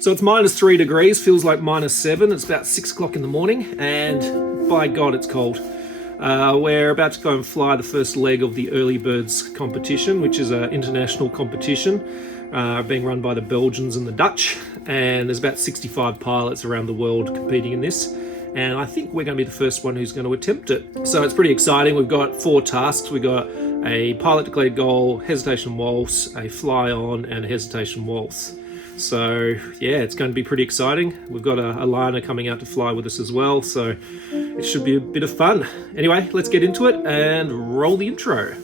So it's -3 degrees, feels like -7. It's about 6 o'clock in the morning, and by God, it's cold. We're about to go and fly the first leg of the Early Birds competition, which is an international competition being run by the Belgians and the Dutch. And there's about 65 pilots around the world competing in this. And I think we're going to be the first one who's going to attempt it. So it's pretty exciting. We've got 4 tasks. We've got a pilot declared goal, hesitation waltz, a fly on, and a hesitation waltz. So yeah, it's going to be pretty exciting. We've got a liner coming out to fly with us as well, so it should be a bit of fun. Anyway, let's get into it and roll the intro.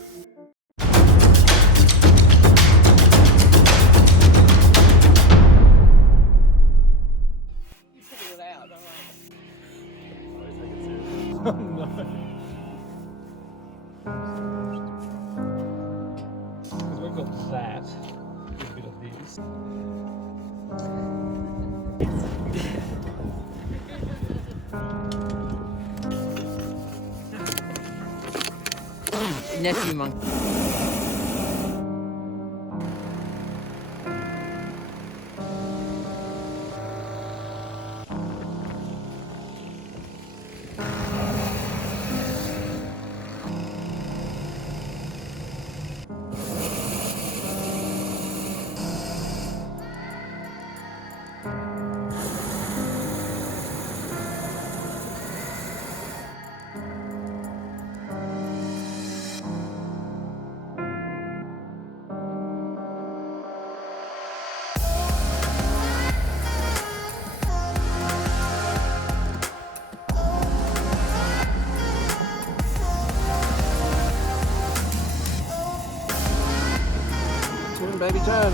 Oh no. Because we've got that, a bit of this. Nephew monkey. Turn, baby, turn.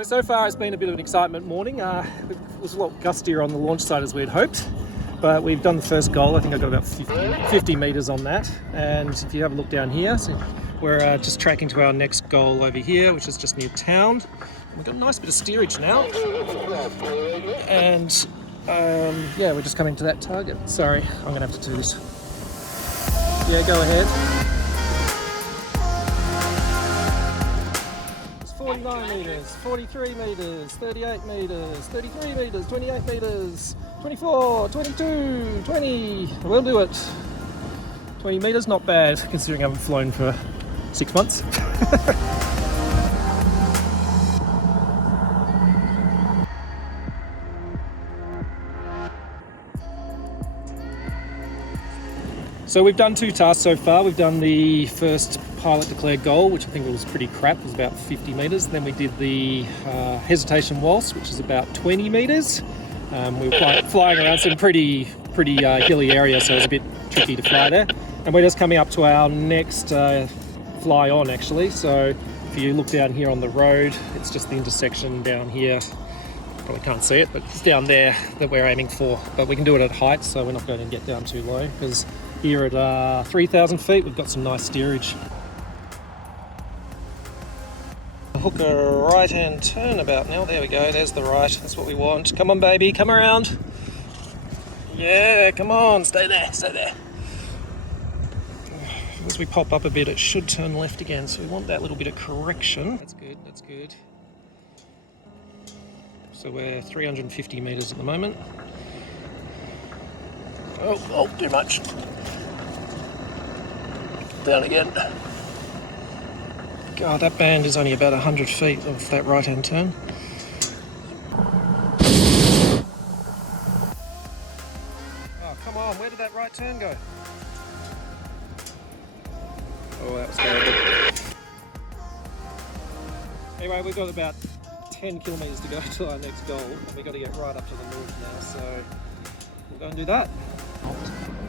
So far it's been a bit of an excitement morning. It was a lot gustier on the launch side as we had hoped, but we've done the first goal. I think I got about 50 metres on that, and if you have a look down here, so we're just tracking to our next goal over here, which is just near town. We've got a nice bit of steerage now, and yeah, we're just coming to that target. Sorry, I'm going to have to do this. Yeah, go ahead. 49 metres, 43 metres, 38 metres, 33 metres, 28 metres, 24, 22, 20, we'll do it. 20 metres, not bad, considering I haven't flown for 6 months. So we've done 2 tasks so far. We've done the first pilot declared goal, which I think was pretty crap, it was about 50 metres. Then we did the hesitation waltz, which is about 20 metres. We were flying around some pretty hilly area, so it was a bit tricky to fly there. And we're just coming up to our next fly on actually. So if you look down here on the road, it's just the intersection down here. Probably can't see it, but it's down there that we're aiming for. But we can do it at height, so we're not going to get down too low, because here at 3,000 feet, we've got some nice steerage. Hook a right-hand turn about now. There we go, there's the right. That's what we want. Come on, baby, come around. Yeah, come on, stay there, stay there. As we pop up a bit, it should turn left again, so we want that little bit of correction. That's good, that's good. So we're 350 metres at the moment. Oh, too much. Down again. God, that band is only about 100 feet off that right-hand turn. Oh, come on, where did that right turn go? Oh, that was terrible. Anyway, we've got about 10 kilometres to go to our next goal, and we've got to get right up to the north now, so we'll go and do that.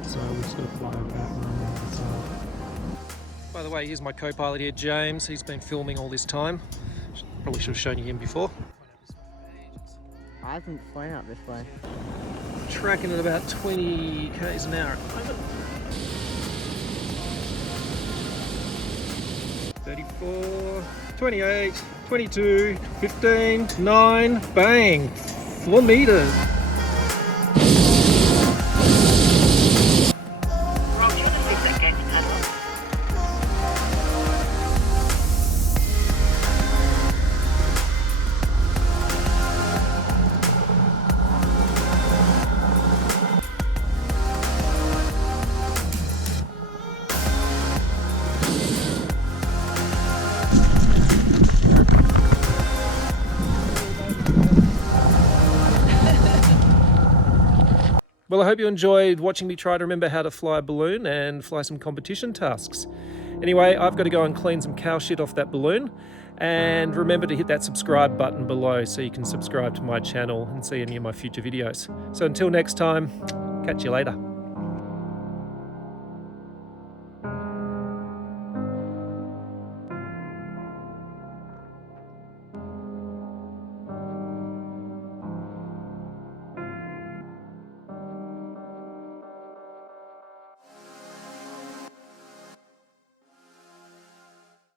So we're just going to fly over that one. By the way, here's my co-pilot here, James. He's been filming all this time. Probably should have shown you him before. I haven't flown out this way. tracking at about 20 k's an hour at the moment. 34, 28, 22, 15, 9, bang, 4 meters. Well, I hope you enjoyed watching me try to remember how to fly a balloon and fly some competition tasks. Anyway, I've got to go and clean some cow shit off that balloon. And remember to hit that subscribe button below so you can subscribe to my channel and see any of my future videos. So until next time, catch you later.